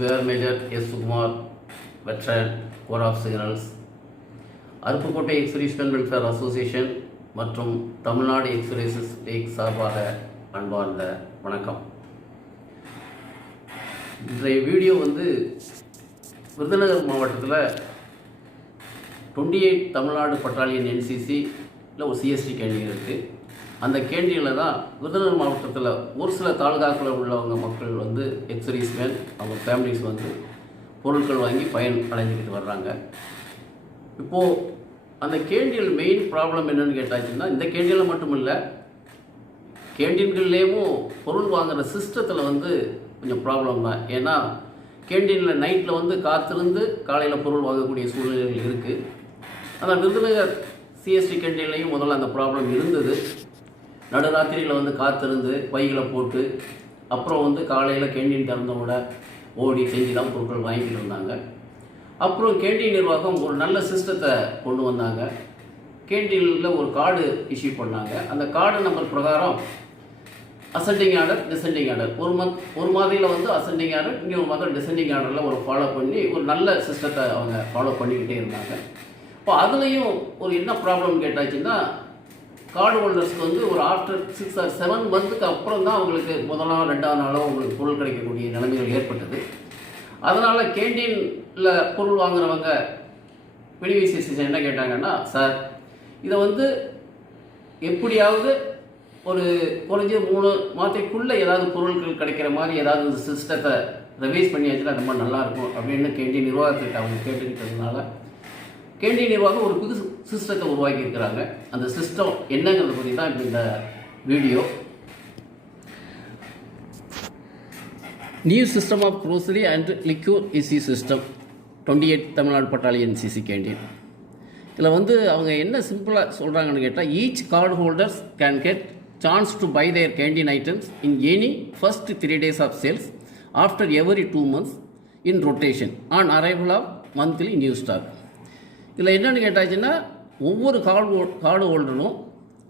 Surveyor Major S. Sukumar, Veteran, Corps of Signals, Aruppukottai எக்ஸ்பிரிஷனல் welfare association மற்றும் Tamil எக்ஸ்பிரேசஸ் league சார்பாக அன்பார்ந்த வணக்கம். இன்றைய வீடியோ விருதுநகர் மாவட்டத்தில் 28 தமிழ்நாடு பட்டாலியன் NCCயில் ஒரு CST கேண்டீன் இருக்குது. அந்த கேண்டீனில் தான் விருதுநகர் மாவட்டத்தில் ஒரு சில தாலுகாக்களில் உள்ளவங்க மக்கள் எக்ஸர்வீஸ்மேன் அவங்க ஃபேமிலிஸ் பொருட்கள் வாங்கி பயன் அடைஞ்சிக்கிட்டு வர்றாங்க. இப்போது அந்த கேண்டீனில் மெயின் ப்ராப்ளம் என்னென்னு கேட்டாச்சுன்னா, இந்த கேண்டீனில் மட்டும் இல்லை, கேண்டீன்கள்லேயும் பொருள் வாங்குகிற சிஸ்டத்தில் கொஞ்சம் ப்ராப்ளம் தான். ஏன்னா கேண்டீனில் நைட்டில் காத்திருந்து காலையில் பொருள் வாங்கக்கூடிய சூழ்நிலைகள் இருக்குது. ஆனால் விருதுநகர் CST கேண்டீன்லேயும் முதல்ல அந்த ப்ராப்ளம் இருந்தது. நடுராத்திரியில் காத்திருந்து பைகளை போட்டு அப்புறம் காலையில் கேண்டீன் திறந்தோட ஓடி செஞ்சு தான் பொருட்கள் வாங்கிட்டு இருந்தாங்க. அப்புறம் கேண்டீன் நிர்வாகம் ஒரு நல்ல சிஸ்டத்தை கொண்டு வந்தாங்க. கேண்டீனில் ஒரு கார்டு இஷ்யூ பண்ணாங்க. அந்த கார்டு நம்பர் பிரகாரம் அசெண்டிங் ஆர்டர், டிசெண்டிங் ஆர்டர், ஒரு மாதிரியில் அசெண்டிங் ஆர்டர், இங்கே ஒரு மாதிரி டிசெண்டிங் ஆர்டரில் ஒரு ஃபாலோ பண்ணி ஒரு நல்ல சிஸ்டத்தை அவங்க ஃபாலோ பண்ணிக்கிட்டே இருந்தாங்க. இப்போ அதுலேயும் ஒரு என்ன ப்ராப்ளம் கேட்டாச்சுன்னா, கார்டு ஹோல்டர்ஸ்க்கு ஒரு ஆஃப்டர் 6 or 7 மந்த்துக்கு அப்புறம் தான் அவங்களுக்கு முதல் நாள் 2வது நாளோ அவங்களுக்கு பொருள் கிடைக்கக்கூடிய நிலைமைகள் ஏற்பட்டது. அதனால் கேண்டீனில் பொருள் வாங்குறவங்க வெளிவிசிஎஸ்சி என்ன கேட்டாங்கன்னா, சார் இதை எப்படியாவது ஒரு குறைஞ்ச 3 மாதத்துக்குள்ளே ஏதாவது பொருட்கள் கிடைக்கிற மாதிரி ஏதாவது சிஸ்டத்தை ரிவைஸ் பண்ணியாச்சுன்னா ரொம்ப நல்லாயிருக்கும் அப்படின்னு கேண்டீன் நிர்வாகத்திட்ட அவங்க கேட்டுக்கிட்டதுனால கேண்டீன் நிர்வாகம் ஒரு புது சிஸ்டத்தை உருவாக்கி இருக்கிறாங்க. அந்த சிஸ்டம் என்னங்கிறத பற்றி தான் இப்போ இந்த video. New system of grocery and liquor easy system 28 Tamil Nadu battalion NCC canteen. இதில் அவங்க என்ன சிம்பிளாக சொல்கிறாங்கன்னு கேட்டால், each card holders can get chance to buy their canteen items in any first 3 days of sales after every 2 months in rotation on arrival of monthly new stock. இதில் என்னென்னு கேட்டாச்சுன்னா, ஒவ்வொரு card ஹோல்டரும்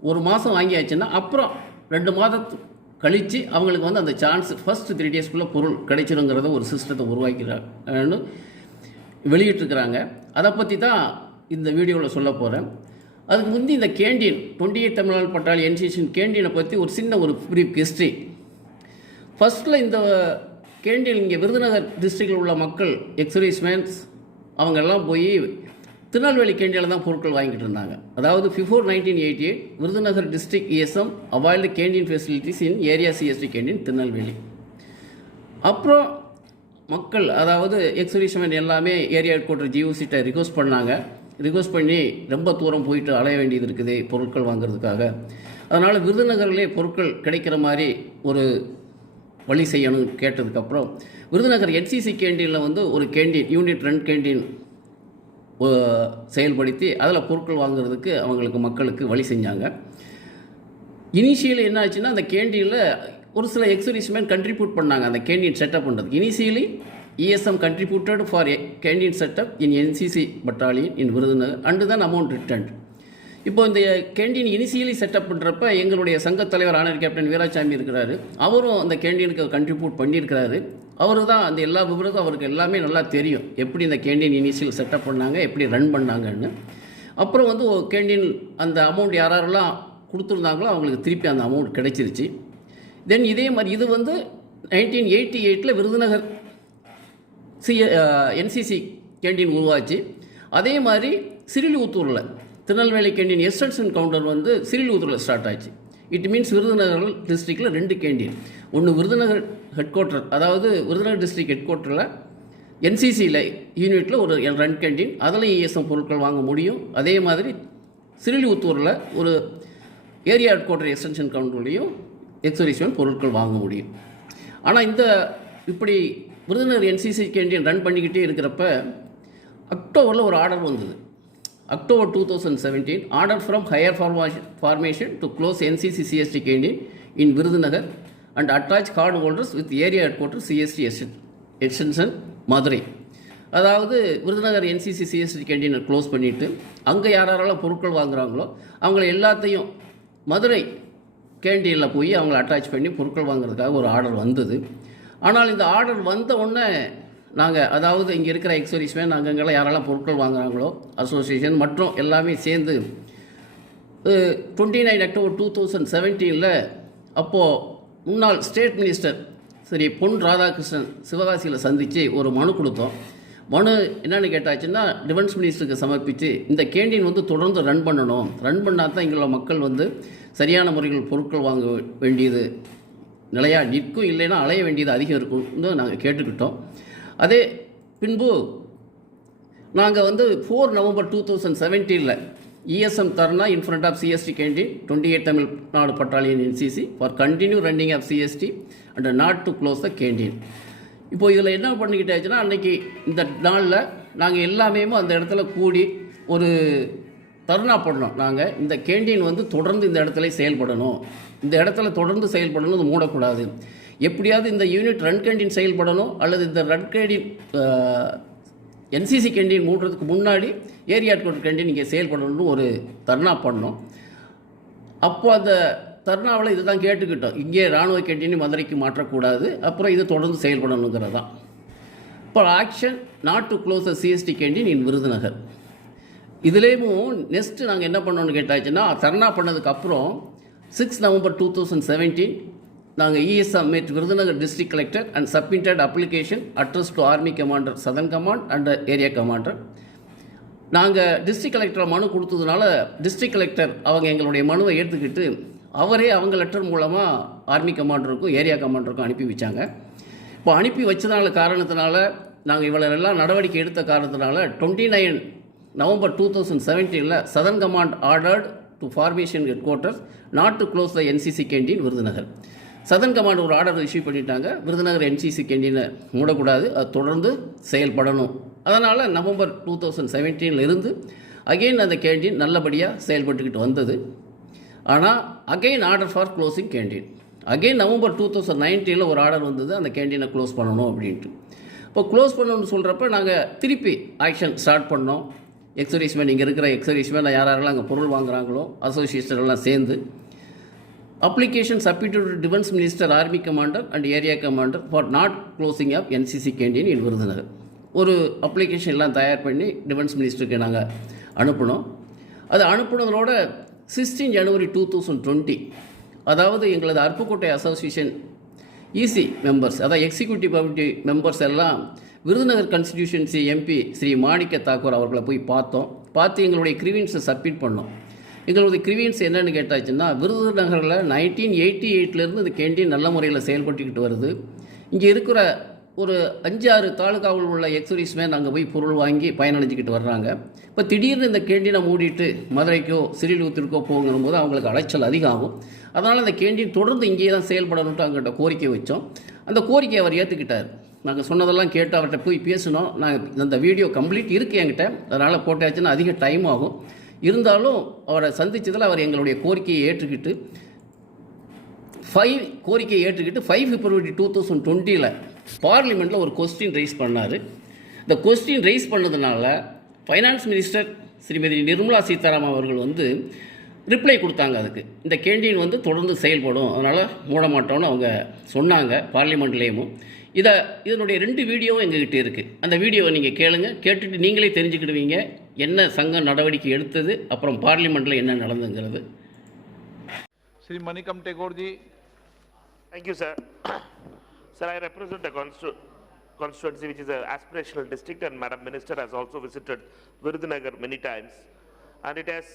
ஒரு மாதம் வாங்கியாச்சுன்னா அப்புறம் 2 மாதத்து கழித்து அவங்களுக்கு அந்த சான்ஸ் ஃபஸ்ட்டு 3 daysக்குள்ளே பொருள் கிடைச்சிருங்கிறத ஒரு சிஸ்டத்தை உருவாக்கிறாங்கன்னு வெளியிட்டிருக்கிறாங்க. அதை பற்றி தான் இந்த வீடியோவில் சொல்ல போகிறேன். அதுக்கு முந்தி இந்த கேண்டீன் 28 தமிழ்நாடு பட்டாளி NCC கேண்டீனை பற்றி ஒரு சின்ன ஒரு ப்ரீஃப் ஹிஸ்ட்ரி. ஃபஸ்ட்டில் இந்த கேண்டீன் இங்கே விருதுநகர் டிஸ்ட்ரிக்டில் உள்ள மக்கள் எக்ஸர்வீஸ்மேன்ஸ் அவங்கெல்லாம் போய் திருநெல்வேலி கேண்டீனில் தான் பொருட்கள் வாங்கிட்டு இருந்தாங்க. அதாவது before 1988 Virudhunagar district ESM avoid canteen facilities in area CST canteen Tirunelveli. அப்புறம் மக்கள் அதாவது எக்ஸர்வீஸ்மேன் எல்லாமே ஏரியா ஹெட் குவார்ட்டர் GOCட்ட ரிக்வஸ்ட் பண்ணாங்க. ரிக்வஸ்ட் பண்ணி ரொம்ப தூரம் போயிட்டு அலைய வேண்டியது இருக்குது பொருட்கள் வாங்குறதுக்காக. அதனால் விருதுநகர்லேயே பொருட்கள் கிடைக்கிற மாதிரி ஒரு வழி செய்யணும்னு கேட்டதுக்கப்புறம் விருதுநகர் NCC கேண்டீனில் ஒரு கேண்டீன் யூனிட் 2 கேண்டீன் செயல்படுத்தி அதில் பொருட்கள் வாங்குறதுக்கு அவங்களுக்கு மக்களுக்கு வழி செஞ்சாங்க. இனிஷியலி என்ன ஆச்சுன்னா, அந்த கேண்டீனில் ஒரு சில எக்ஸர்வீஸ்மேன் கண்ட்ரிபியூட் பண்ணாங்க அந்த கேண்டீன் செட்டப் பண்ணுறதுக்கு. Initially ESM contributed for a canteen setup in NCC battalion in Virudhunagar and தான் அமௌண்ட் ரிட்டர்ன். இப்போ இந்த கேண்டீன் இனிஷியலி செட்டப் பண்ணுறப்ப எங்களுடைய சங்கத் தலைவர் ஆனர் கேப்டன் வீராசாமி இருக்கிறாரு. அவரும் அந்த கேண்டீனுக்கு கண்ட்ரிபியூட் பண்ணியிருக்கிறாரு. அவர் தான் அந்த எல்லா விவரத்தும் அவருக்கு எல்லாமே நல்லா தெரியும், எப்படி இந்த கேண்டீன் இனிஷியல் செட்டப் பண்ணாங்க, எப்படி ரன் பண்ணாங்கன்னு. அப்புறம் கேண்டீன் அந்த அமௌண்ட் யாரெல்லாம் கொடுத்துருந்தாங்களோ அவங்களுக்கு திருப்பி அந்த அமௌண்ட் கிடைச்சிருச்சு. தென் இதே மாதிரி இது 1988 விருதுநகர் NCC கேண்டீன் உருவாச்சு. அதே மாதிரி சிறிலூத்தூரில் திருநெல்வேலி கேண்டீன் எக்ஸ்டென்ஷன் கவுண்டர் சிறிலூத்தூரில் ஸ்டார்ட் ஆச்சு. இட் மீன்ஸ் விருதுநகர் டிஸ்ட்ரிக்டில் 2 கேண்டீன். ஒன்று விருதுநகர் ஹெட் குவார்ட்டர், அதாவது விருதுநகர் டிஸ்ட்ரிக்ட் ஹெட் குவார்ட்டரில் NCCயில் யூனிட்டில் ஒரு 2 கேண்டீன், அதில் ESM பொருட்கள் வாங்க முடியும். அதே மாதிரி சிறிலூத்தூரில் ஒரு ஏரியா ஹெட் குவார்ட்டர் எக்ஸ்டென்ஷன் கவுண்டர்லேயும் எக்ஸர்வீஸ்மேன் பொருட்கள் வாங்க முடியும். ஆனால் இப்படி விருதுநகர் NCC கேண்டீன் ரன் பண்ணிக்கிட்டே இருக்கிறப்ப அக்டோபரில் ஒரு ஆர்டர் வந்தது. October 2017 order from higher formation to close NCC CST canteen in Virudhunagar and attach card holders with area head quarter CST extension Madurai. அதாவது விருதுநகர் NCC CST கேண்டீனை க்ளோஸ் பண்ணிவிட்டு அங்கே யாரெல்லாம் பொருட்கள் வாங்குகிறாங்களோ அவங்கள எல்லாத்தையும் மதுரை கேண்டீனில் போய் அவங்கள அட்டாச் பண்ணி பொருட்கள் வாங்குறதுக்காக ஒரு ஆர்டர் வந்தது. ஆனால் இந்த ஆர்டர் வந்த உடனே நாங்கள் அதாவது இங்கே இருக்கிற எக்ஸர்வீஸ்மேன் அங்கங்கெல்லாம் யாரெல்லாம் பொருட்கள் வாங்குறாங்களோ அசோசியேஷன் மற்றும் எல்லாமே சேர்ந்து 29 அக்டோபர் 2017 அப்போது முன்னாள் ஸ்டேட் மினிஸ்டர் சரி பொன் ராதாகிருஷ்ணன் சிவகாசியில் சந்தித்து ஒரு மனு கொடுத்தோம். மனு என்னென்னு கேட்டாச்சுன்னா டிஃபென்ஸ் மினிஸ்டருக்கு சமர்ப்பித்து இந்த கேண்டீன் வந்து தொடர்ந்து ரன் பண்ணணும், ரன் பண்ணால் தான் இங்குள்ள மக்கள் வந்து சரியான முறையில் பொருட்கள் வாங்க வேண்டியது நிலையாக நிற்கும், இல்லைன்னா அலைய வேண்டியது அதிகம் இருக்கும்னு நாங்கள் கேட்டுக்கிட்டோம். அதே பின்பு நாங்கள் வந்து 4 November 2017 ESM Tarna in front of CST canteen 28 Tamil Nadu Battalion NCC for continued running of CST and not to close the canteen. இப்போ இதில் என்ன பண்ணிக்கிட்டாச்சுன்னா அன்றைக்கி இந்த நாளில் நாங்கள் எல்லாமே அந்த இடத்துல கூடி ஒரு தருணா பண்ணோம். நாங்கள் இந்த கேண்டீன் வந்து தொடர்ந்து இந்த இடத்துல செயல்படணும், இந்த இடத்துல தொடர்ந்து செயல்படணும், அது மூடக்கூடாது, எப்படியாவது இந்த யூனிட் ரன் கேண்டீன் செயல்படணும் அல்லது இந்த ரன் கேண்டீன் NCC கேண்டீன் மூடுறதுக்கு முன்னாடி ஏரியா ஹெட்குவார்ட்டர் கேண்டீன் இங்கே செயல்படணும்னு ஒரு தர்ணா பண்ணோம். அப்போ அந்த தர்ணாவில் இது தான் கேட்டுக்கிட்டோம், இங்கே இராணுவ கேண்டீன் மதுரைக்கு மாற்றக்கூடாது, அப்புறம் இது தொடர்ந்து செயல்படணுங்கிறது தான். இப்போ action not to close the CST canteen in Virudhunagar. இதுலேயும் நெக்ஸ்ட்டு நாங்கள் என்ன பண்ணோன்னு கேட்டாச்சுன்னா தர்ணா பண்ணதுக்கப்புறம் 6 நவம்பர் 2017 நாங்கள் ESM met Virudhunagar district collector and submitted application address to army commander southern command and area commander. நாங்கள் டிஸ்ட்ரிக்ட் கலெக்டர் மனு கொடுத்ததுனால டிஸ்ட்ரிக்ட் கலெக்டர் அவங்க எங்களுடைய மனுவை ஏற்றுக்கிட்டு அவரே அவங்க லெட்டர் மூலமாக ஆர்மி கமாண்டருக்கும் ஏரியா கமாண்டருக்கும் அனுப்பி வச்சாங்க. இப்போ அனுப்பி வச்சதான காரணத்தினால நாங்கள் இவ்வளோ நடவடிக்கை எடுத்த காரணத்தினால 29 November 2017 southern command ordered to formation headquarters not to close the NCC canteen Virudhunagar. Southern command ஒரு ஆர்டர் இஷ்யூ பண்ணிட்டாங்க, விருதுநகர் NCC கேண்டீனை மூடக்கூடாது, அது தொடர்ந்து செயல்படணும். அதனால் நவம்பர் 2017 இருந்து அகெயின் அந்த கேண்டீன் நல்லபடியாக செயல்பட்டுக்கிட்டு வந்தது. ஆனால் again order for closing canteen, again November 2019 ஒரு ஆர்டர் வந்தது அந்த கேண்டீனை க்ளோஸ் பண்ணணும் அப்படின்ட்டு. இப்போ க்ளோஸ் பண்ணணும்னு சொல்கிறப்ப நாங்கள் திருப்பி ஆக்ஷன் ஸ்டார்ட் பண்ணோம். எக்ஸர்வீஸ்மேன் இங்கே இருக்கிற எக்ஸர்வீஸ்மேன் யாரெல்லாம் அங்கே பொருள் வாங்குறாங்களோ அசோசியேஷன் எல்லாம் சேர்ந்து application submitted to defence minister army commander and area commander for not closing of NCC canteen in Virudhunagar. ஒரு அப்ளிகேஷன் எல்லாம் தயார் பண்ணி டிஃபென்ஸ் மினிஸ்டருக்கு நாங்கள் அனுப்பினோம். அது அனுப்புனதோட 16 ஜனவரி 2020 அதாவது எங்களது அருப்புக்கோட்டை அசோசியேஷன் EC மெம்பர்ஸ், அதாவது எக்ஸிக்யூட்டிவ் கமிட்டி மெம்பர்ஸ் எல்லாம் விருதுநகர் கான்ஸ்டிடியூஷன்சி MP ஸ்ரீ மாணிக்க தாக்கூர் அவர்களை போய் பார்த்து எங்களுடைய கிரீவியன்ஸை சப்மிட் பண்ணோம். எங்களுடைய கிரீவியன்ஸ் என்னென்னு கேட்டாச்சுன்னா விருதுநகரில் 1988 இந்த கேண்டீன் நல்ல முறையில் செயல்பட்டுக்கிட்டு வருது. இங்கே இருக்கிற ஒரு 5-6 தாலுகாவில் உள்ள எக்ஸர்வீஸ்மேன் அங்கே போய் பொருள் வாங்கி பயனடைஞ்சிக்கிட்டு வர்றாங்க. இப்போ திடீர்னு இந்த கேண்டீனை மூடிட்டு மதுரைக்கோ சிறிலூத்திற்கோ போகும்போது அவங்களுக்கு அலைச்சல் அதிகமாகும். அதனால் அந்த கேண்டீன் தொடர்ந்து இங்கேயே தான் செயல்படணுன்ட்டு அவங்ககிட்ட கோரிக்கை வச்சோம். அந்த கோரிக்கையை அவர் ஏற்றுக்கிட்டார். நாங்கள் சொன்னதெல்லாம் கேட்டு அவர்கிட்ட போய் பேசினோம். நாங்கள் அந்த வீடியோ கம்ப்ளீட் இருக்குது என்கிட்ட, அதனால் போட்டாச்சுன்னா அதிக டைம் ஆகும். இருந்தாலும் அவரை சந்தித்ததில் அவர் எங்களுடைய கோரிக்கையை ஏற்றுக்கிட்டு 5 பிப்ரவரி 2020 பார்லிமெண்ட்டில் ஒரு கொஸ்டின் ரைஸ் பண்ணார். இந்த கொஸ்டின் ரைஸ் பண்ணதுனால ஃபைனான்ஸ் மினிஸ்டர் ஸ்ரீமதி நிர்மலா சீதாராமன் அவர்கள் வந்து ரிப்ளை கொடுத்தாங்க. அதுக்கு இந்த கேண்டீன் வந்து தொடர்ந்து செயல்படும், அதனால் மூட மாட்டோம்னு அவங்க சொன்னாங்க பார்லிமெண்ட்லேயும். இதனுடைய 2 வீடியோவும் எங்ககிட்ட இருக்குது. அந்த வீடியோவை நீங்கள் கேட்டுட்டு நீங்களே தெரிஞ்சுக்கிடுவீங்க என்ன சங்கம் நடவடிக்கை எடுத்தது, அப்புறம் பார்லிமெண்ட்டில் என்ன நடந்துங்கிறது. Sri Manikam Tagore ji. Thank you, sir. Sir, I represent a constituency which is an aspirational district, and Madam Minister has also visited Virudhunagar many times, and it has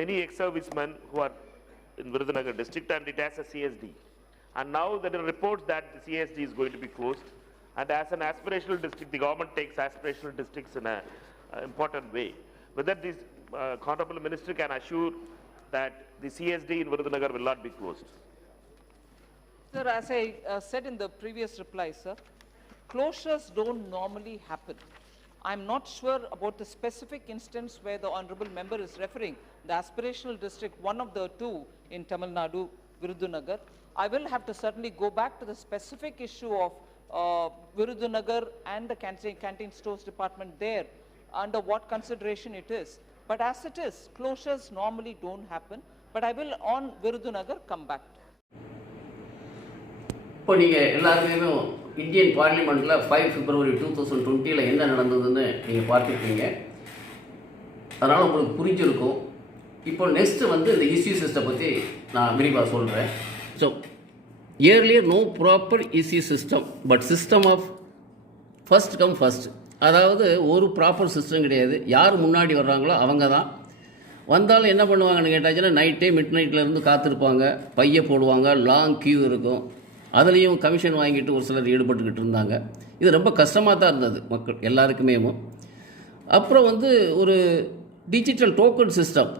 many ex-servicemen who are in Virudhunagar district, and it has a CSD. And now there are reports that the CSD is going to be closed, and as an aspirational district, the government takes aspirational districts in an important way. Whether this Honorable Minister can assure that the CSD in Virudhunagar will not be closed. Sir, as I said in the previous reply, sir, closures don't normally happen. I'm not sure about the specific instance where the honorable member is referring, the aspirational district, one of the 2 in Tamil Nadu, Virudhunagar. I will have to certainly go back to the specific issue of Virudhunagar and the canteen stores department there, under what consideration it is. But as it is, closures normally don't happen. But I will on Virudhunagar come back. இப்போ நீங்கள் எல்லாருமே Indian பார்லிமெண்ட்டில் 5 February 2020 என்ன நடந்ததுன்னு நீங்கள் பார்த்துருக்கீங்க. அதனால் உங்களுக்கு புரிஞ்சிருக்கும். இப்போ நெக்ஸ்ட்டு வந்து இந்த இசி சிஸ்டம் பற்றி நான் விரிவாக சொல்கிறேன். So earlier no proper easy system but system of first come first. அதாவது ஒரு ப்ராப்பர் சிஸ்டம் கிடையாது. யார் முன்னாடி வர்றாங்களோ அவங்க தான். வந்தாலும் என்ன பண்ணுவாங்கன்னு கேட்டாச்சுன்னா நைட்டே மிட் நைட்லேருந்து காத்திருப்பாங்க, பைய போடுவாங்க, லாங் கியூ இருக்கும். அதுலேயும் கமிஷன் வாங்கிட்டு ஒரு சிலர் ஈடுபட்டுக்கிட்டு இருந்தாங்க. இது ரொம்ப கஷ்டமாக தான் இருந்தது மக்கள் எல்லாருக்குமே. அப்புறம் வந்து ஒரு டிஜிட்டல் டோக்கன் சிஸ்டம்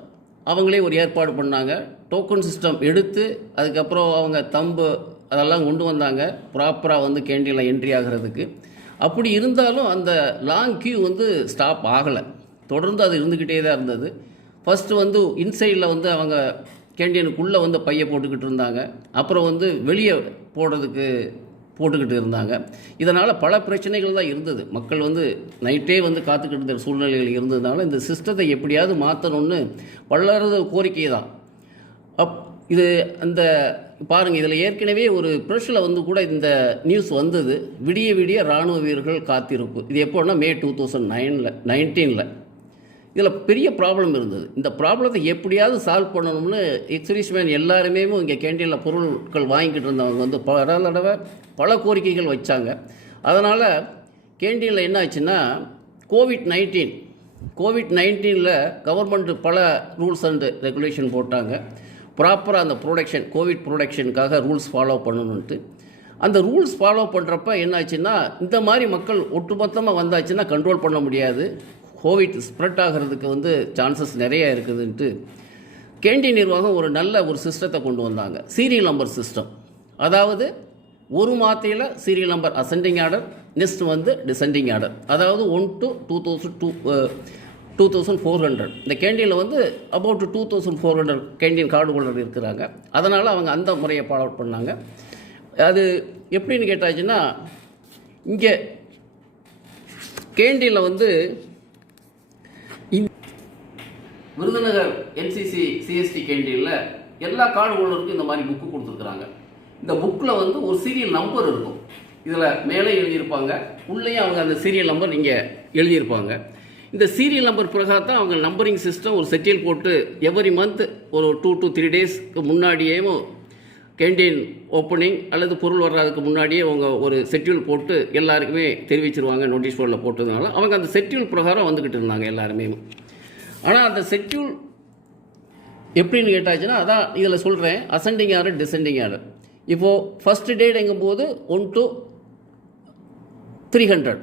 அவங்களே ஒரு ஏற்பாடு பண்ணாங்க. டோக்கன் சிஸ்டம் எடுத்து அதுக்கப்புறம் அவங்க தம்பு அதெல்லாம் கொண்டு வந்தாங்க ப்ராப்பராக வந்து கேண்டீனில் என்ட்ரி ஆகிறதுக்கு. அப்படி இருந்தாலும் அந்த லாங் கியூ வந்து ஸ்டாப் ஆகலை, தொடர்ந்து அது இருந்துக்கிட்டே தான் இருந்தது. ஃபஸ்ட்டு வந்து இன்சைடில் வந்து அவங்க கேண்டீனுக்குள்ளே வந்து பைய போட்டுக்கிட்டு இருந்தாங்க, அப்புறம் வந்து வெளியே போடுறதுக்கு போட்டுக்கிட்டு இருந்தாங்க. இதனால் பல பிரச்சனைகள் தான் இருந்தது. மக்கள் வந்து நைட்டே வந்து காத்துக்கிட்டு இருந்த சூழ்நிலைகள் இருந்ததுனால இந்த சிஸ்டத்தை எப்படியாவது மாற்றணும்னு பலரது கோரிக்கை தான். இது அந்த பாருங்கள், இதில் ஏற்கனவே ஒரு ப்ரெஷ்ஷில் வந்து கூட இந்த நியூஸ் வந்தது. விடிய விடிய இராணுவ வீரர்கள் காத்திருப்பு. இது எப்போன்னா May 2019. இதில் பெரிய ப்ராப்ளம் இருந்தது. இந்த ப்ராப்ளத்தை எப்படியாவது சால்வ் பண்ணணும்னு எக்ஸிபிஷன் எல்லாருமே இங்கே கேண்டீனில் பொருட்கள் வாங்கிக்கிட்டு இருந்தவங்க வந்து பல தடவை பல கோரிக்கைகள் வச்சாங்க. அதனால் கேண்டீனில் என்ன ஆச்சுன்னா கோவிட்-19 கவர்மெண்ட் பல ரூல்ஸ் அண்ட் ரெகுலேஷன் போட்டாங்க. ப்ராப்பராக அந்த ப்ரொடக்ஷன் கோவிட் ப்ரொடக்ஷனுக்காக ரூல்ஸ் ஃபாலோ பண்ணணுன்ட்டு. அந்த ரூல்ஸ் ஃபாலோ பண்ணுறப்ப என்னாச்சுன்னா இந்த மாதிரி மக்கள் ஒட்டுமொத்தமாக வந்தாச்சுன்னா கண்ட்ரோல் பண்ண முடியாது, கோவிட் ஸ்ப்ரெட் ஆகிறதுக்கு வந்து சான்சஸ் நிறைய இருக்குதுன்ட்டு கேண்டீன் நிர்வாகம் ஒரு நல்ல ஒரு சிஸ்டத்தை கொண்டு வந்தாங்க. Serial number system. அதாவது ஒரு மாத்தையில் serial number ascending order, next வந்து டிசெண்டிங் ஆர்டர். அதாவது 1 to 2400. இந்த கேண்டீனில் வந்து அபவுட் 2400 கேண்டீன் கார்டு ஹோல்டர் இருக்கிறாங்க. அதனால் அவங்க அந்த முறையை ஃபாலோ பண்ணாங்க. அது எப்படின்னு கேட்டாச்சுன்னா இங்கே கேண்டீனில் வந்து விருதுநகர் என்சிசி சிஎஸ்டி கேண்டீனில் எல்லா கார்டு ஹோல்டருக்கும் இந்த மாதிரி புக்கு கொடுத்துருக்குறாங்க. இந்த புக்கில் வந்து ஒரு சீரியல் நம்பர் இருக்கும். இதில் மேலே எழுதியிருப்பாங்க, உள்ளேயும் அவங்க அந்த சீரியல் நம்பர் இங்கே எழுதியிருப்பாங்க. இந்த சீரியல் நம்பர் பிரகாரம் தான் அவங்க நம்பரிங் சிஸ்டம் ஒரு செட்டில் போட்டு எவ்ரி மந்த் ஒரு 2 to 3 டேஸ்க்கு முன்னாடியே கேண்டீன் ஓப்பனிங் அல்லது பொருள் வர்றதுக்கு முன்னாடியே அவங்க ஒரு ஷெட்யூல் போட்டு எல்லாருக்குமே தெரிவிச்சிருவாங்க. நோட்டீஸ் போர்டில் போட்டதுனால அவங்க அந்த ஷெட்யூல் பிரகாரம் வந்துக்கிட்டு இருந்தாங்க எல்லாருமே. ஆனால் அந்த ஷெட்யூல் எப்படின்னு கேட்டாச்சுன்னா அதான் இதில் சொல்கிறேன், அசெண்டிங் ஆர்டர் டிசெண்டிங் ஆர்டர். இப்போது ஃபஸ்ட்டு டேட்ங்கும் போது 1 to 300.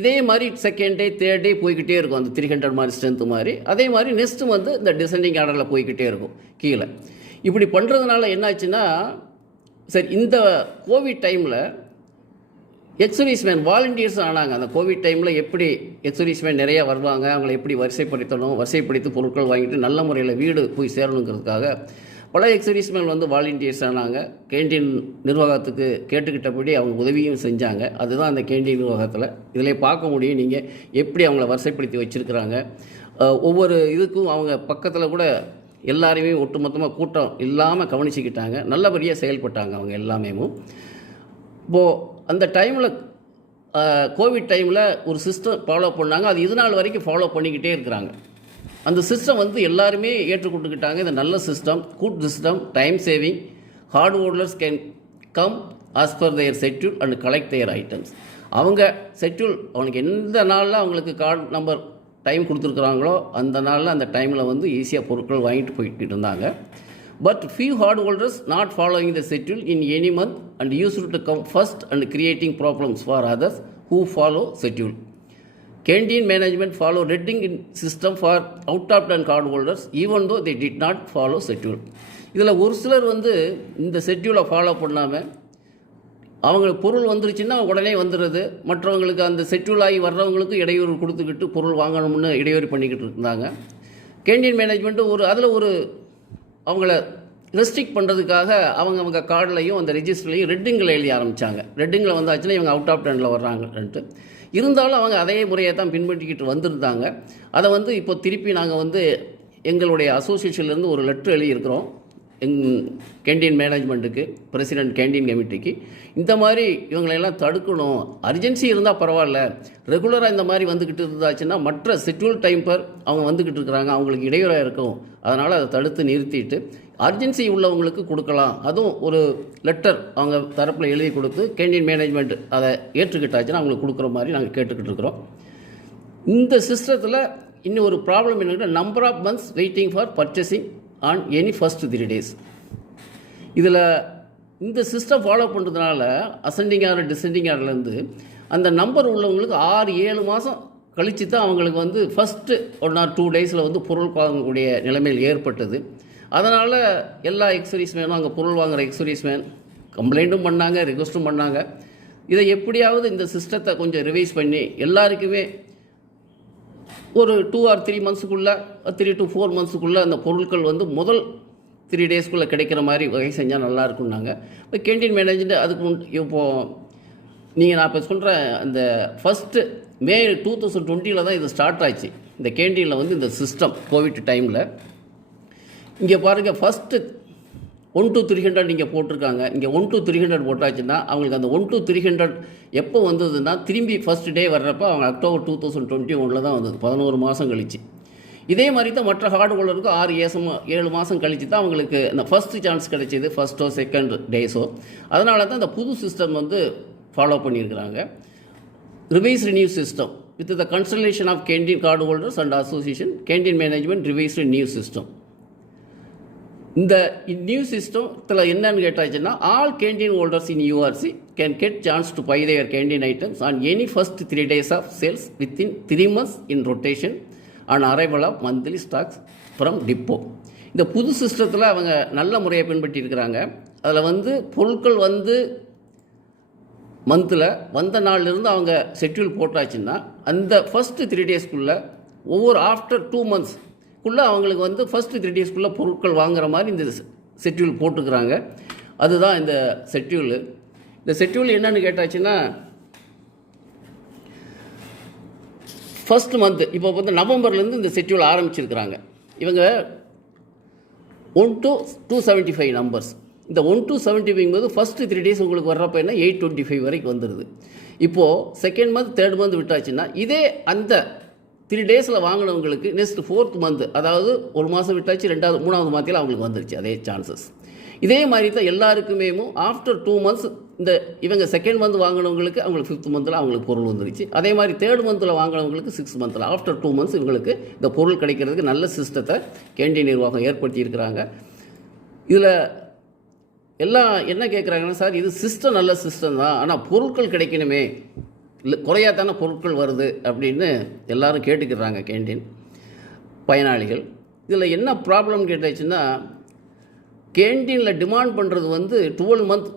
இதே மாதிரி செகண்ட் டே தேர்ட் டே போய்கிட்டே இருக்கும் அந்த 300 மாதிரி ஸ்ட்ரென்த்து மாதிரி. அதே மாதிரி நெக்ஸ்ட்டு வந்து இந்த டிசெண்டிங் ஆர்டரில் போய்கிட்டே இருக்கும் கீழே. இப்படி பண்ணுறதுனால என்னாச்சுன்னா சரி இந்த கோவிட் டைமில் எக்ஸர்வீஸ்மேன் வாலண்டியர்ஸ் ஆனாங்க. அந்த கோவிட் டைமில் எப்படி எக்ஸர்வீஸ்மேன் நிறையா வருவாங்க, அவங்கள எப்படி வரிசைப்படுத்தி பொருட்கள் வாங்கிட்டு நல்ல முறையில் வீடு போய் சேரணுங்கிறதுக்காக பல எக்ஸர்வீஸ்மேன் வந்து வாலண்டியர்ஸ் ஆனாங்க. கேண்டீன் நிர்வாகத்துக்கு கேட்டுக்கிட்டபடி அவங்க உதவியும் செஞ்சாங்க. அதுதான் அந்த கேண்டீன் நிர்வாகத்தில் இதில் பார்க்க முடியும். நீங்கள் எப்படி அவங்கள வரிசைப்படுத்தி வச்சுருக்கிறாங்க. ஒவ்வொரு இதுக்கும் அவங்க பக்கத்தில் கூட எல்லாரையுமே ஒட்டுமொத்தமாக கூட்டம் இல்லாமல் கவனிச்சுக்கிட்டாங்க. நல்லபடியாக செயல்பட்டாங்க அவங்க எல்லாமே. இப்போது அந்த டைமில் கோவிட் டைமில் ஒரு சிஸ்டம் ஃபாலோ பண்ணாங்க. அது இது நாள் வரைக்கும் ஃபாலோ பண்ணிக்கிட்டே இருக்கிறாங்க. அந்த சிஸ்டம் வந்து எல்லாருமே ஏற்றுக்கொண்டுக்கிட்டாங்க. இந்த நல்ல சிஸ்டம், good system, time saving, card holders can come as per their schedule and collect their items. அவங்க ஷெட்யூல் அவனுக்கு எந்த நாளில் அவங்களுக்கு கார்டு நம்பர் டைம் கொடுத்துருக்குறாங்களோ அந்த நாளில் அந்த டைமில் வந்து ஈஸியாக பொருட்கள் வாங்கிட்டு போய்கிட்டு இருந்தாங்க. But few hard holders not following the schedule in any month and used to come first and creating problems for others who follow schedule. Canteen management follow reading system for out of turn card holders even though they did not follow schedule. இதில் ஒரு சிலர் வந்து இந்த ஷெட்யூலை follow பண்ணாமல் அவங்களுக்கு பொருள் வந்துருச்சுன்னா உடனே வந்துடுறது, மற்றவங்களுக்கு அந்த ஷெட்யூல் ஆகி வர்றவங்களுக்கு இடையூறு கொடுத்துக்கிட்டு பொருள் வாங்கணும்னு இடையூறு பண்ணிக்கிட்டு இருந்தாங்க. கேண்டீன் மேனேஜ்மெண்ட்டு அதில் ஒரு அவங்கள ரெஸ்ட்ரிக்ட் பண்ணுறதுக்காக அவங்க கார்டுலையும் அந்த ரெஜிஸ்டர்லையும் ரெட்டிங்கில் எழுதி ஆரம்பித்தாங்க. ரெட்டிங்கில் வந்தாச்சுன்னா இவங்க அவுட் ஆஃப் டர்னில் வர்றாங்கன்ட்டு. இருந்தாலும் அவங்க அதே முறையை தான் பின்பற்றிக்கிட்டு வந்திருந்தாங்க. அதை வந்து இப்போ திருப்பி நாங்கள் வந்து எங்களுடைய அசோசியேஷன்லேருந்து ஒரு லெட்ரு எழுதியிருக்கிறோம். கேண்டீன் மேனேஜ்மெண்ட்டுக்கு, பிரசிடெண்ட் கேண்டீன் கமிட்டிக்கு இந்த மாதிரி இவங்களெல்லாம் தடுக்கணும். அர்ஜென்சி இருந்தால் பரவாயில்ல, ரெகுலராக இந்த மாதிரி வந்துக்கிட்டு இருந்தாச்சுன்னா மற்ற ஷெட்யூல் டைம் பர் அவங்க வந்துக்கிட்டு இருக்கிறாங்க, அவங்களுக்கு இடையூறாக இருக்கும். அதனால் அதை தடுத்து நிறுத்திட்டு அர்ஜென்சி உள்ளவங்களுக்கு கொடுக்கலாம். அதுவும் ஒரு லெட்டர் அவங்க தரப்பில் எழுதி கொடுத்து கேண்டீன் மேனேஜ்மெண்ட் அதை ஏற்றுக்கிட்டாச்சுன்னா அவங்களுக்கு கொடுக்குற மாதிரி நாங்கள் கேட்டுக்கிட்டு இருக்கிறோம். இந்த சிஸ்டத்தில் இன்னும் ஒரு ப்ராப்ளம் என்னன்னா, number of months waiting for purchasing on any first 3 days. இதில் இந்த சிஸ்டம் ஃபாலோ பண்ணுறதுனால அசெண்டிங் ஆர்டர் டிசெண்டிங் ஆர்டர்லேருந்து அந்த நம்பர் உள்ளவங்களுக்கு 6-7 மாதம் கழித்து தான் அவங்களுக்கு வந்து ஃபஸ்ட்டு 1 or 2 days வந்து பொருள் வாங்கக்கூடிய நிலைமையில் ஏற்பட்டது. அதனால் எல்லா எக்ஸர்வீஸ்மேனும் அங்கே பொருள் வாங்குகிற எக்ஸர்வீஸ்மேன் கம்ப்ளைண்ட்டும் பண்ணாங்க, ரிக்வஸ்ட்டும் பண்ணாங்க. இதை எப்படியாவது இந்த சிஸ்டத்தை கொஞ்சம் ரிவைஸ் பண்ணி எல்லாருக்குமே ஒரு 2 or 3 monthsக்குள்ளே 3 to 4 monthsக்குள்ளே அந்த பொருட்கள் வந்து முதல் 3 daysக்குள்ளே கிடைக்கிற மாதிரி வகை செஞ்சால் நல்லாயிருக்குன்னாங்க. இப்போ கேண்டீன் மேனேஜ்மெண்ட் அதுக்கு இப்போது நீங்கள் நான் இப்போ சொல்கிறேன், அந்த ஃபஸ்ட்டு May 2020 தான் இது ஸ்டார்ட் ஆச்சு. இந்த கேண்டீனில் வந்து இந்த சிஸ்டம் கோவிட் டைமில் இங்கே பாருங்கள், ஃபஸ்ட்டு 1 to 300 இங்கே போட்டிருக்காங்க. இங்கே 1 to 300 போட்டாச்சுன்னா அவங்களுக்கு அந்த 1 to 300 எப்போ வந்ததுன்னா திரும்பி ஃபஸ்ட் டே வர்றப்போ அவங்க October 2021 தான் வந்தது, 11 மாதம் கழிச்சு. இதே மாதிரி தான் மற்ற ஹார்டு ஹோல்டருக்கு 6-7 மாதம் கழிச்சு தான் அவங்களுக்கு அந்த ஃபஸ்ட்டு சான்ஸ் கிடைச்சிது, ஃபஸ்ட்டோ செகண்ட் டேஸோ. அதனால தான் இந்த புது சிஸ்டம் வந்து ஃபாலோ பண்ணியிருக்கிறாங்க. Revised new system with the consultation of canteen card holders and association canteen management revised new system. இந்த நியூ சிஸ்டத்தில் என்னன்னு கேட்டாச்சுன்னா, all canteen holders in URC can get chance to buy their canteen items on any first 3 days of sales within 3 months in rotation on arrival of monthly stocks from depot. இந்த புது சிஸ்டத்தில் அவங்க நல்ல முறையை பின்பற்றி இருக்கிறாங்க. அதில் வந்து பொருட்கள் வந்து மந்தில் வந்த நாள்லேருந்து அவங்க ஷெட்யூல் போட்டாச்சுன்னா அந்த ஃபஸ்ட்டு 3 daysக்குள்ளே ஒவ்வொரு ஆஃப்டர் 2 months அவங்களுக்கு வந்து ஃபஸ்ட்டு 3 daysக்குள்ளே பொருட்கள் வாங்குகிற மாதிரி இந்த ஷெட்யூல் போட்டுக்கிறாங்க. அதுதான் இந்த ஷெட்யூலு. இந்த ஷெட்யூல் என்னன்னு கேட்டாச்சுன்னா, ஃபஸ்ட் மந்த்து இப்போ வந்து நவம்பர்லேருந்து இந்த ஷெட்யூல் ஆரம்பிச்சிருக்கிறாங்க. இவங்க 1 to 275 நம்பர்ஸ். இந்த 1 to 75 போது ஃபஸ்ட்டு 3 days உங்களுக்கு வர்றப்போ என்ன 825 வரைக்கும் வந்துடுது. இப்போது செகண்ட் மந்த் தேர்ட் மந்த் விட்டாச்சுன்னா இதே அந்த 3 daysல வாங்கினவங்களுக்கு நெக்ஸ்ட் 4th month, அதாவது ஒரு மாதம் விட்டாச்சு, 3வது மாதத்தில் அவங்களுக்கு வந்துருச்சு அதே சான்சஸ். இதே மாதிரி தான் எல்லாருக்குமே ஆஃப்டர் 2 months இந்த இவங்க செகண்ட் மந்த் வாங்கினவங்களுக்கு அவங்களுக்கு 5th monthல அவங்களுக்கு பொருள் வந்துருச்சு. அதே மாதிரி தேர்ட் மந்தில் வாங்கினவங்களுக்கு 6th monthல ஆஃப்டர் 2 months இவங்களுக்கு இந்த பொருள் கிடைக்கிறதுக்கு நல்ல சிஸ்டத்தை கேண்டீன் நிர்வாகம் ஏற்படுத்தி இருக்கிறாங்க. இதில் எல்லாம் என்ன கேட்குறாங்கன்னா, சார் இது சிஸ்டம் நல்ல சிஸ்டம் தான், ஆனால் பொருட்கள் கிடைக்கணுமே, இல்லை குறையாதான பொருட்கள் வருது அப்படின்னு எல்லோரும் கேட்டுக்கிறாங்க கேண்டீன் பயனாளிகள். இதில் என்ன ப்ராப்ளம்னு கேட்டாச்சுன்னா, கேண்டீனில் டிமாண்ட் பண்ணுறது வந்து 12 month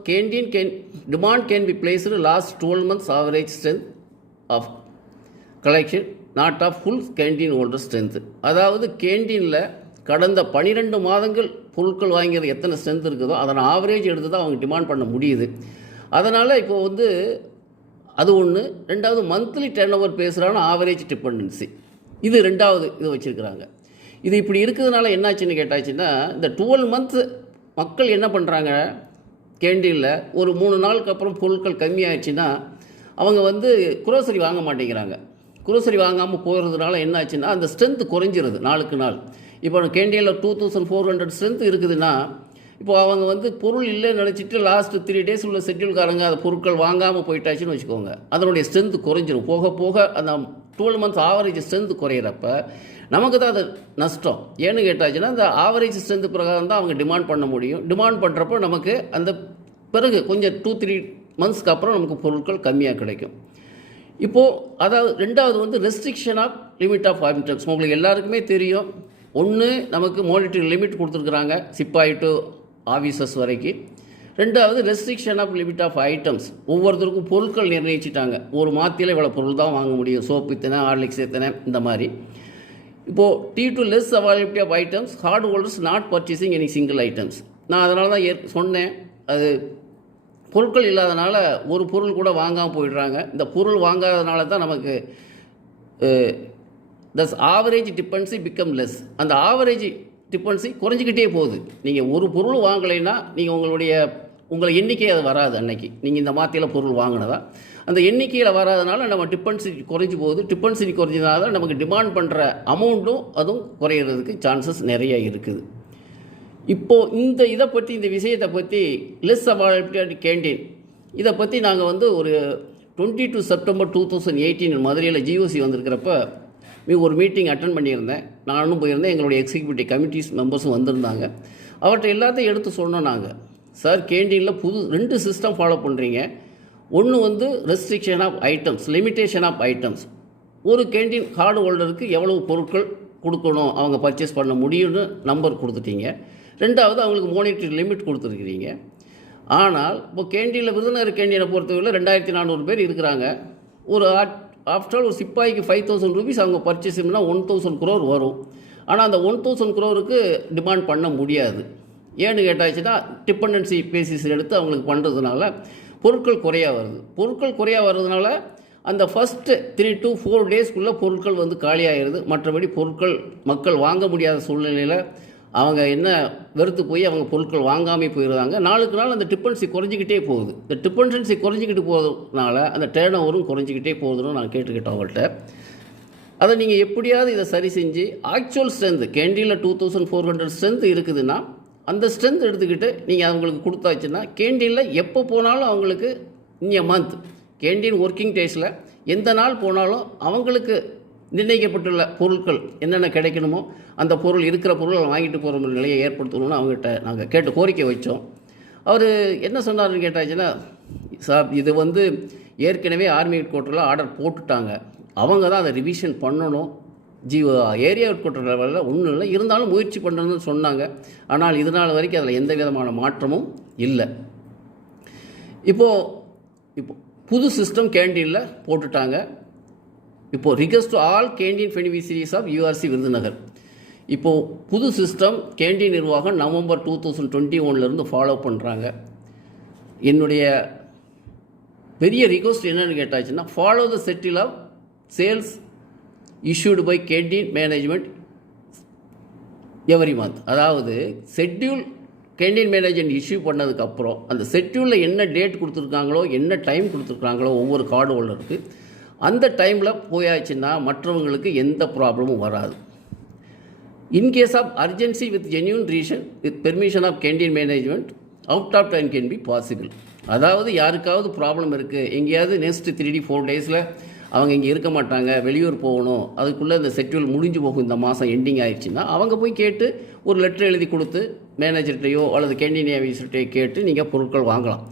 demand can be placed last 12 months average strength of collection not of full canteen holder strength. அதாவது கேண்டீனில் கடந்த 12 மாதங்கள் பொருட்கள் வாங்கிறது எத்தனை ஸ்ட்ரென்த் இருக்குதோ அதனை ஆவரேஜ் எடுத்து தான் அவங்க டிமாண்ட் பண்ண முடியுது. அதனால் இப்போது வந்து அது ஒன்று. ரெண்டாவது மந்த்லி டர்ன் ஓவர் பேசுகிறான ஆவரேஜ் டிபெண்டன்சி, இது ரெண்டாவது இது வச்சுருக்கிறாங்க. இது இப்படி இருக்கிறதுனால என்னாச்சுன்னு கேட்டாச்சுன்னா, இந்த 12 months மக்கள் என்ன பண்ணுறாங்க, கேண்டீனில் ஒரு 3 நாளுக்கு அப்புறம் பொருட்கள் கம்மியாகிடுச்சுன்னா அவங்க வந்து குரோசரி வாங்க மாட்டேங்கிறாங்க. குரோசரி வாங்காமல் போகிறதுனால என்னாச்சுன்னா அந்த ஸ்ட்ரென்த்து குறைஞ்சிருது நாளுக்கு நாள். இப்போ கேண்டீனில் 2400 ஸ்ட்ரென்த் இருக்குதுன்னா, இப்போது அவங்க வந்து பொருள் இல்லைன்னு நினச்சிட்டு லாஸ்ட்டு 3 days உள்ள ஷெட்யூல்காரங்க அந்த பொருட்கள் வாங்காமல் போயிட்டாச்சுன்னு வச்சுக்கோங்க, அதனுடைய ஸ்ட்ரென்த்து குறைஞ்சிரும். போக போக அந்த 12 months ஆவரேஜ் ஸ்ட்ரென்த்து குறையிறப்ப நமக்கு தான் அது நஷ்டம். ஏன்னு கேட்டாச்சுன்னா அந்த ஆவரேஜ் ஸ்ட்ரென்த்து பிரகாரம் தான் அவங்க டிமாண்ட் பண்ண முடியும். டிமாண்ட் பண்ணுறப்போ நமக்கு அந்த பிறகு கொஞ்சம் 2-3 monthsக்கு அப்புறம் நமக்கு பொருட்கள் கம்மியாக கிடைக்கும். இப்போது அதாவது ரெண்டாவது வந்து restriction of limit of items. உங்களுக்கு எல்லாருக்குமே தெரியும், ஒன்று நமக்கு மானிட்டரி லிமிட் கொடுத்துருக்குறாங்க சிப்பாய் டு ஆஃபீஸர்ஸ் வரைக்கும். ரெண்டாவது restriction of limit of items. ஒவ்வொருத்தருக்கும் பொருட்கள் நிர்ணயிச்சிட்டாங்க, ஒரு மாத்தியில் இவ்வளோ பொருள் தான் வாங்க முடியும், சோப்பு இத்தனை, ஹார்லிக்ஸ் எத்தனை, இந்த மாதிரி. இப்போது T to less availability of items, hard holders not purchasing any single items. நான் அதனால தான் சொன்னேன், அது பொருட்கள் இல்லாதனால ஒரு பொருள் கூட வாங்காமல் போயிடுறாங்க. இந்த பொருள் வாங்காதனால தான் நமக்கு thus average dependency become less. அந்த ஆவரேஜ் டிபெண்டன்சி குறைஞ்சிக்கிட்டே போகுது. நீங்கள் ஒரு பொருள் வாங்கலைன்னா நீங்கள் உங்களை எண்ணிக்கை அது வராது. அன்னைக்கு நீங்கள் இந்த மாத்தியில் பொருள் வாங்கினதா அந்த எண்ணிக்கையில் வராதனால நம்ம டிபெண்டன்சி குறைஞ்சி போகுது. டிபெண்டன்சி குறைஞ்சதுனால தான் நமக்கு டிமாண்ட் பண்ணுற அமௌண்ட்டும் அதுவும் குறையிறதுக்கு சான்சஸ் நிறைய இருக்குது. இப்போது இந்த விஷயத்தை பற்றி லெஸ் அவைலபிலிட்டி கேண்டீன் இதை பற்றி நாங்கள் ஒரு 22 செப்டம்பர் 2018 மதுரையில் GOC வந்திருக்கிறப்ப ஒரு மீட்டிங் அட்டன் பண்ணியிருந்தேன். நானும் போயிருந்தேன், எங்களுடைய எக்ஸிக்யூட்டிவ் கமிட்டிஸ் மெம்பர்ஸும் வந்திருந்தாங்க. அவர்கிட்ட எல்லாத்தையும் எடுத்து சொன்னோம். நாங்கள் சார் கேண்டீனில் 2 சிஸ்டம் ஃபாலோ பண்ணுறீங்க. ஒன்று restriction of items, limitation of items. ஒரு கேண்டீன் கார்டு ஹோல்டருக்கு எவ்வளவு பொருட்கள் கொடுக்கணும், அவங்க பர்ச்சேஸ் பண்ண முடியும்னு நம்பர் கொடுத்துட்டீங்க. ரெண்டாவது அவங்களுக்கு மானிட்டரி லிமிட் கொடுத்துருக்கிறீங்க. ஆனால் இப்போ கேண்டீனில் விருதுநகர் கேண்டீனை பொறுத்தவரை 2400 பேர் இருக்கிறாங்க. ஆஃப்டர் ஒரு சிப்பாய்க்கு 5000 ரூபீஸ் அவங்க பர்ச்சேஸ் பண்ணால் 1000 crore வரும். ஆனால் அந்த 1000 crore டிமாண்ட் பண்ண முடியாது. ஏன்னு கேட்டாச்சுன்னா டிபெண்டன்சி பேசிஸ் எடுத்து அவங்களுக்கு பண்ணுறதுனால பொருட்கள் குறையாக வருது. பொருட்கள் குறையாக வர்றதுனால அந்த ஃபஸ்ட்டு 3 to 4 டேஸ்க்குள்ளே பொருட்கள் காலியாகிடுது. மற்றபடி பொருட்கள் மக்கள் வாங்க முடியாத சூழ்நிலையில் அவங்க என்ன வெறுத்து போய் அவங்க பொருட்கள் வாங்காமல் போயிடுறாங்க. நாளுக்கு நாள் அந்த டிபெண்டன்சி குறைஞ்சிக்கிட்டே போகுது. இந்த டிபெண்டன்சி குறைஞ்சிக்கிட்டு போகிறதுனால அந்த டேர்ன் ஓவரும் குறைஞ்சிக்கிட்டே போகுதுன்னு நான் கேட்டுக்கிட்டேன் அவங்கள்ட்ட. அதை நீங்கள் எப்படியாவது இதை சரி செஞ்சு ஆக்சுவல் ஸ்ட்ரென்த் கேண்டீனில் 2400 ஸ்ட்ரென்த் இருக்குதுன்னா அந்த ஸ்ட்ரென்த் எடுத்துக்கிட்டு நீங்கள் அவங்களுக்கு கொடுத்தாச்சுன்னா கேண்டீனில் எப்போ போனாலும் அவங்களுக்கு மந்த் கேண்டீன் ஒர்க்கிங் டேஸில் எந்த நாள் போனாலும் அவங்களுக்கு நிர்ணயிக்கப்பட்டுள்ள பொருட்கள் என்னென்ன கிடைக்கணுமோ அந்த பொருள் இருக்கிற பொருளை வாங்கிட்டு போகிற நிலையை ஏற்படுத்தணும்னு அவங்ககிட்ட நாங்கள் கேட்டு கோரிக்கை வச்சோம். அவர் என்ன சொன்னார்னு கேட்டாச்சுன்னா, சார் இது ஏற்கனவே ஆர்மி ஹெட் குவார்ட்டரில் ஆர்டர் போட்டுட்டாங்க, அவங்க தான் அதை ரிவிஷன் பண்ணணும். ஏரியா ஹெட் குவார்ட்டர் லெவலில் ஒன்றும் இல்லை, இருந்தாலும் முயற்சி பண்ணுறதுன்னு சொன்னாங்க. ஆனால் இது நாள் வரைக்கும் அதில் எந்த விதமான மாற்றமும் இல்லை. இப்போது புது சிஸ்டம் கேண்டீனில் போட்டுட்டாங்க. இப்போது request to all canteen beneficiaries of URC Virudhunagar. இப்போது புது சிஸ்டம் கேண்டீன் நிர்வாகம் நவம்பர் 2021 ஃபாலோ பண்ணுறாங்க. என்னுடைய பெரிய ரிக்வெஸ்ட் என்னென்னு கேட்டாச்சுன்னா, follow the settle of sales issued by canteen management every month. அதாவது ஷெட்யூல் கேண்டீன் மேனேஜ்மெண்ட் இஷ்யூ பண்ணதுக்கப்புறம் அந்த ஷெட்யூலில் என்ன டேட் கொடுத்துருக்காங்களோ என்ன டைம் கொடுத்துருக்காங்களோ ஒவ்வொரு கார்டு ஹோல்டருக்கு அந்த டைமில் போயாச்சுன்னா மற்றவங்களுக்கு எந்த ப்ராப்ளமும் வராது. In case of urgency with genuine reason with permission of canteen management out of time can be possible. அதாவது யாருக்காவது ப்ராப்ளம் இருக்குது, எங்கேயாவது நெக்ஸ்ட் 3 to 4 டேஸில் அவங்க இங்கே இருக்க மாட்டாங்க, வெளியூர் போகணும், அதுக்குள்ளே இந்த ஷெட்யூல் முடிஞ்சு போகும், இந்த மாதம் எண்டிங் ஆயிடுச்சுன்னா அவங்க போய் கேட்டு ஒரு லெட்டர் எழுதி கொடுத்து மேனேஜர்கிட்டையோ அல்லது கேண்டீன் ஆஃபீஸர்கிட்டையோ கேட்டு நீங்கள் பொருட்கள் வாங்கலாம்.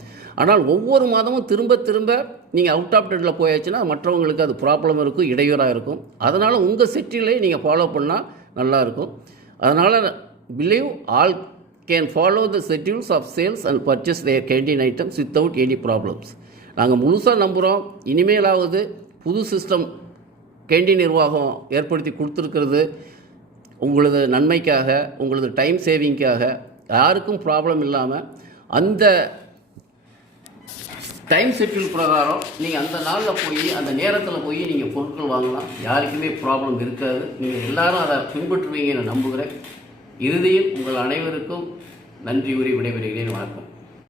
ஆனால் ஒவ்வொரு மாதமும் திரும்ப நீங்கள் அவுட் ஆஃப் டேட்டில் போயாச்சுன்னா மற்றவங்களுக்கு அது ப்ராப்ளம் இருக்கும், இடையூறாக இருக்கும். அதனால் உங்கள் செட்டிலே நீங்கள் ஃபாலோ பண்ணால் நல்லாயிருக்கும். அதனால் believe all can follow the schedules of sales and purchase their canteen items without any problems. நாங்கள் முழுசாக நம்புகிறோம். இனிமேலாவது புது சிஸ்டம் கேண்டீன் நிர்வாகம் ஏற்படுத்தி கொடுத்துருக்கிறது உங்களது நன்மைக்காக, உங்களது டைம் சேவிங்காக, யாருக்கும் ப்ராப்ளம் இல்லாமல் அந்த டைம் ஷெட்யூல் பிரகாரம் நீங்கள் அந்த நாளில் போய் அந்த நேரத்தில் போய் நீங்கள் பொருட்கள் வாங்கலாம். யாருக்குமே ப்ராப்ளம் இருக்காது. நீங்கள் எல்லாரும் அதை பின்பற்றுவீங்கன்னு நம்புகிறேன். இறுதியில் உங்கள் அனைவருக்கும் நன்றி கூறி விடைபெறுகிறேன். வணக்கம்.